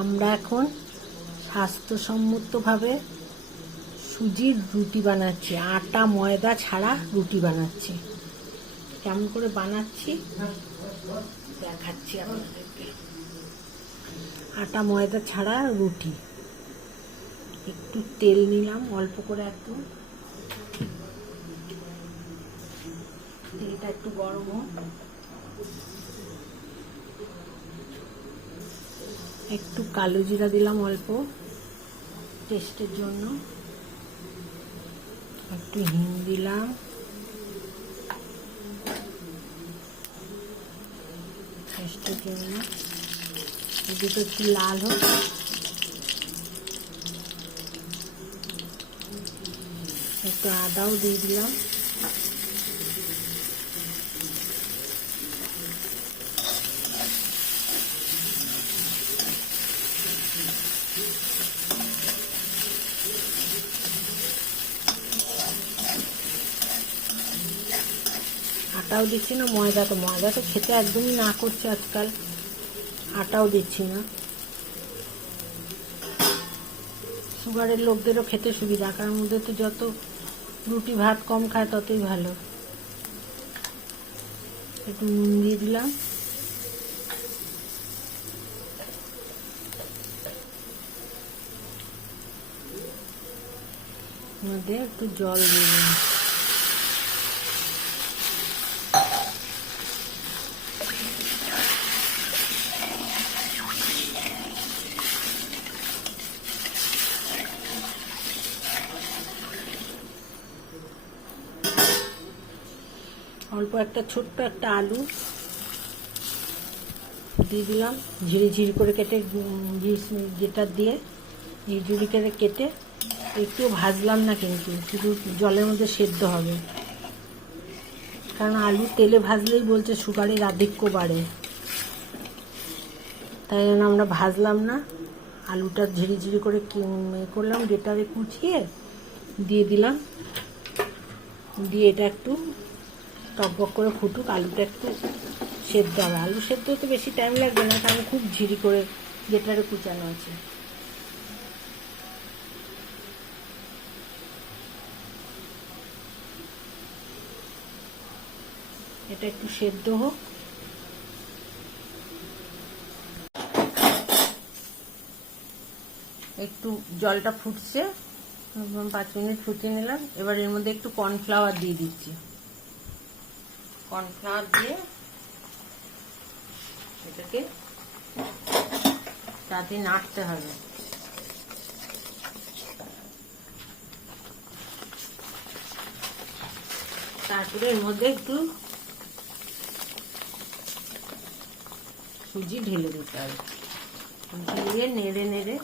আমরা এখন স্বাস্থ্যসম্মতভাবে সুজির রুটি বানাচ্ছি। আটা, ময়দা ছাড়া রুটি বানাচ্ছি। কেমন করে বানাচ্ছি? দেখাচ্ছি আপনাদেরকে। আটা, ময়দা ছাড়া রুটি। একটু তেল নিলাম, অল্প করে একদম। তেলটা একটু গরম হোক। একটু কালো জিরা দিলাম অল্প টেস্টের জন্য। একটু হিং দিলাম। টেস্টের জন্য। দুটো একটু লাল হোক। একটু আদাও দিয়ে দিলাম। আটাও দিচ্ছি না, ময়দা তো ময়দা তো খেতে একদমই না করছে আজকাল। আটাও দিচ্ছি না। সুগারের লোকদেরও খেতে সুবিধা, কারণ মধ্যে তো যত রুটি ভাত কম খায় ততই ভালো। একটু নুন দিয়ে দিলাম। মধ্যে একটু জল দিয়ে দিলাম। একটা ছোট্ট একটা আলু দিয়ে দিলাম। ঝিরি ঝিরি করে কেটে যেটা দিয়ে ঝিরি করে কেটে একটু ভাজলাম না কিন্তু, শুধু জলের মধ্যে সেদ্ধ হবে। কারণ আলু তেলে ভাজলেই বলছে সুগারের আধিক্য বাড়ে। তাই জন্য আমরা ভাজলাম না। আলুটা ঝিরি ঝিরি করে করলাম ডেটারে কুচিয়ে দিয়ে দিলাম। দিয়ে এটা একটু টকবক করে ফুটুক, আলুটা একটু সেদ্ধ হবে। আলু সেদ্ধ তো বেশি টাইম লাগবে না, কারণ খুব ঝিরি করে গেটারে কুচানো আছে। এটা একটু সেদ্ধ হোক। একটু জলটা ফুটছে পাঁচ মিনিট ফুটিয়ে নিলাম। এবার এর মধ্যে একটু কর্নফ্লাওয়ার দিয়ে দিচ্ছি। কর্নফ্লাওয়ার দিয়ে এটাকে তাতে নাড়তে হবে। তারপরে এর মধ্যে একটু সুজি ঢেলে দিতে হবে। দিয়ে নেড়ে নেড়ে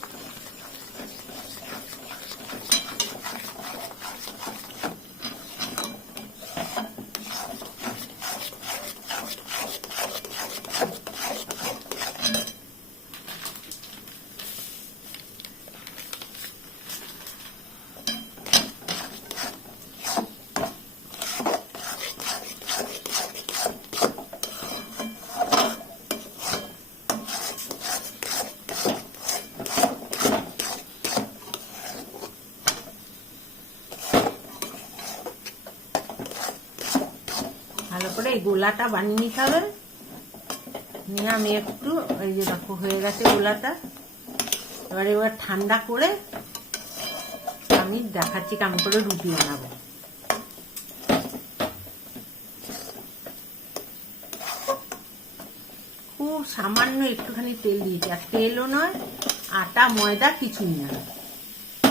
গোলাটা বানিয়ে নিতে হবে। নিয়ে আমি একটু এই যে দেখো, হয়ে গেছে গোলাটা। এবার এবার ঠান্ডা করে আমি দেখাচ্ছি কেমন করে রুটি বানাবো। খুব সামান্য একটুখানি তেল দিয়েছি, আর তেলও নয়, আটা, ময়দা কিছুই না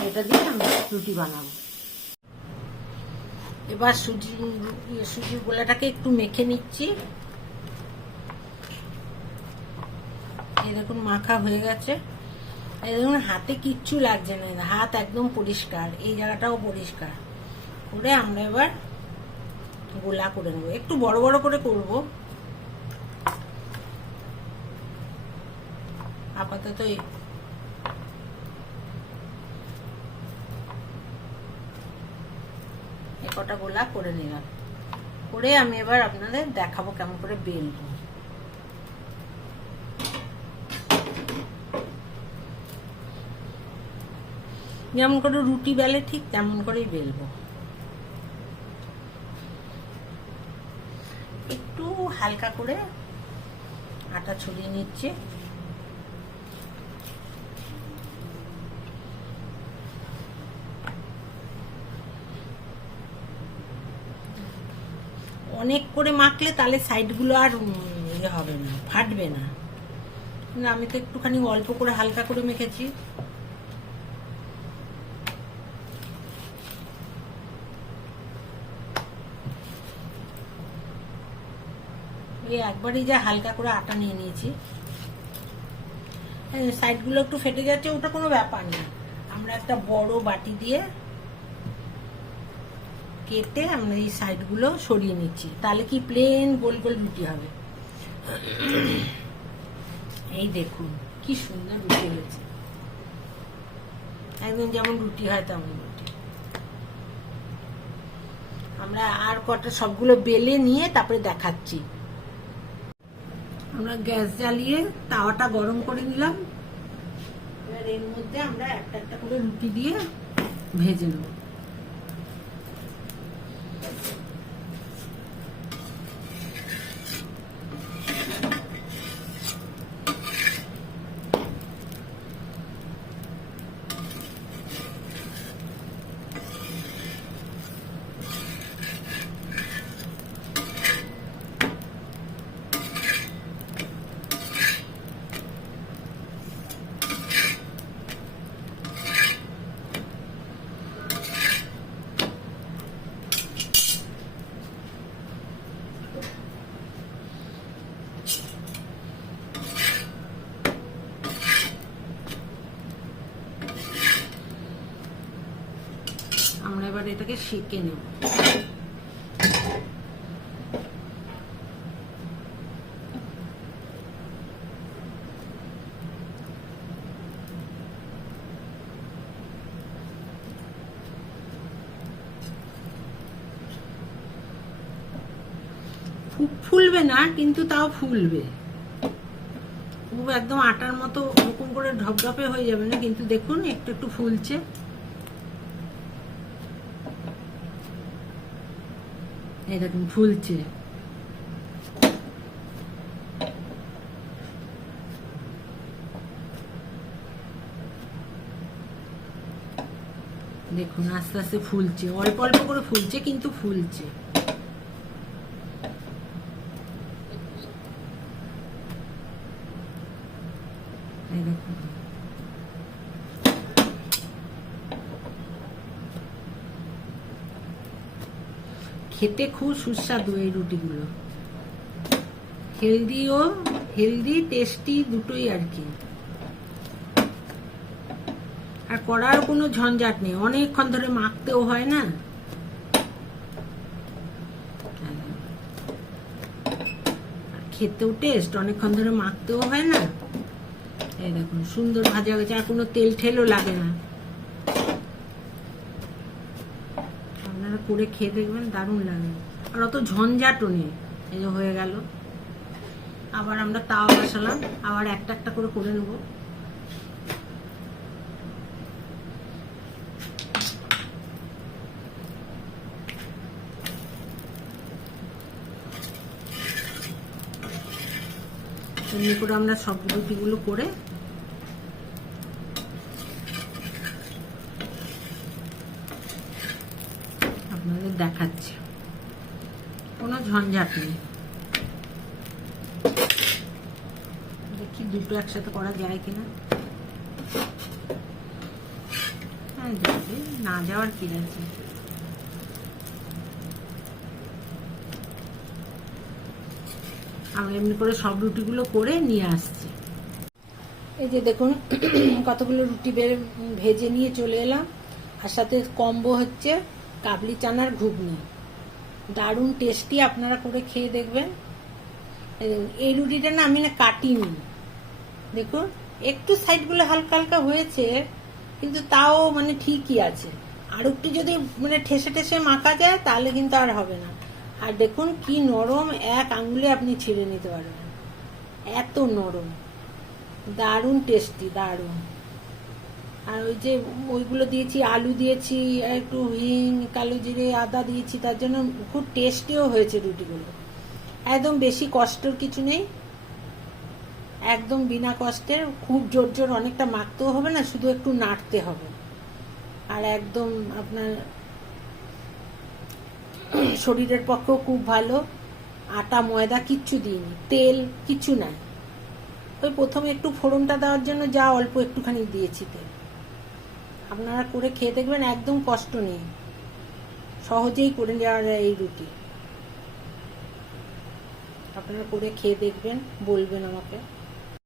এটা দিয়ে আমি রুটি বানাবো। এবার সুজি সুজির গোলাটাকে একটু মেখে নিচ্ছি। এই দেখুন, মাখা হয়ে গেছে। এই দেখুন, হাতে কিচ্ছু লাগছে না। হাত একদম পরিষ্কার। এই জায়গাটাও পরিষ্কার। করে আমরা এবার গোলা করে নেব। একটু বড় বড় করে করব। আপাতত ছটা গোলা করে নিলাম। করে আমি এবার আপনাদের দেখাবো কেমন করে বেলবো। যেমন করে রুটি বেলে ঠিক তেমন করেই বেলবো। একটু হালকা করে আটা ছড়িয়ে নিচ্ছে। অনেক করে মাখলে তাহলে সাইডগুলো আর ইয়ে হবে না, ফাটবে না। আমি তো একটুখানি অল্প করে হালকা করে মেখেছি। একবারই যা হালকা করে আটা নিয়ে নিয়েছি। সাইডগুলো একটু ফেটে যাচ্ছে, ওটা কোনো ব্যাপার না। আমরা একটা বড় বাটি দিয়ে কেটে আমরা এই সাইডগুলো সরিয়ে নিচ্ছি। তাহলে কি প্লেন গোল গোল রুটি হবে? এই দেখুন, কি সুন্দর রুটি হয়েছে। একদম যেমন রুটি হয় তেমন রুটি। আমরা আর কটা সবগুলো বেলে নিয়ে তারপরে দেখাচ্ছি। আমরা গ্যাস জ্বালিয়ে তাওয়াটা গরম করে নিলাম। এবার এর মধ্যে আমরা একটা একটা করে রুটি দিয়ে ভেজে নেব আমরা এবার এটাকে সেঁকে নেব ফুলবে না, কিন্তু তাও ফুলবে। খুব একদম আটার মতো ওরকম করে ঢপঢপে হয়ে যাবে না, কিন্তু দেখুন, একটু একটু ফুলছে। দেখুন ফুলছে দেখুন আস্তে আস্তে ফুলছে অল্প অল্প করে ফুলছে কিন্তু ফুলছে এই দেখুন খেতে খুব সুস্বাদু এই রুটিগুলো। হেলদিও, হেলদি, টেস্টি দুটোই আর কি। আর করার কোনো ঝঞ্ঝাট নেই। অনেকক্ষণ ধরে মাখতেও হয় না? খেতেও টেস্ট, অনেকক্ষণ ধরে মাখতেও হয় না? এই দেখুন, সুন্দর ভাজা হয়েছে। আর কোনো তেল ঠেলও লাগে না আপনারা করে খেয়ে দেখবেন দারুণ লাগে। আর অত ঝঞ্ঝাটও নেই। এই যে হয়ে গেল। আবার আমরা তাওয়া বসালাম। আবার একটা একটা করে করে নেব। এমনি করে আমরা সব রুটিগুলো করে আপনাদের দেখাচ্ছি। কোনো ঝঞ্ঝাট নেই। দেখি দুটো একসাথে করা যায় কিনা। হ্যাঁ না যাওয়ার কি আছে? আমি এমনি করে সব রুটিগুলো করে নিয়ে আসছি। এই যে দেখুন, কতগুলো রুটি ভেজে নিয়ে চলে এলাম। আর সাথে কম্বো হচ্ছে। কাবলি চানার ঘুগনি। দারুণ টেস্টি আপনারা করে খেয়ে দেখবেন। এই রুটিটা না আমি না কাটিনি। দেখুন, একটু সাইডগুলো হালকা হালকা হয়েছে, কিন্তু তাও মানে ঠিকই আছে। আর একটু যদি মানে ঠেসে ঠেসে মাখা যায়, তাহলে কিন্তু আর হবে না। আর দেখুন কি নরম এক আঙ্গুলে আপনি ছিঁড়ে নিতে পারবেন। এত নরম। দারুণ টেস্টি দারুণ। আর ওই যে ওইগুলো দিয়েছি, আলু দিয়েছি, আর একটু হিং, কালো জিরে, আদা দিয়েছি, তার জন্য খুব টেস্টিও হয়েছে রুটিগুলো। একদম বেশি কষ্টের কিছু নেই। একদম বিনা কষ্টের, খুব জোর জোর অনেকটা মাখতেও হবে না, শুধু একটু নাড়তে হবে। আর একদম আপনার শরীরের পক্ষেও খুব ভালো। আটা, ময়দা কিচ্ছু দিইনি, তেল কিচ্ছু নাই। ওই প্রথমে একটু ফোড়নটা দেওয়ার জন্য যা অল্প একটুখানি দিয়েছি তেল। আপনারা করে খেয়ে দেখবেন একদম কষ্ট নেই। সহজেই করে নেওয়া যায় এই রুটি। আপনারা করে খেয়ে দেখবেন, বলবেন আমাকে।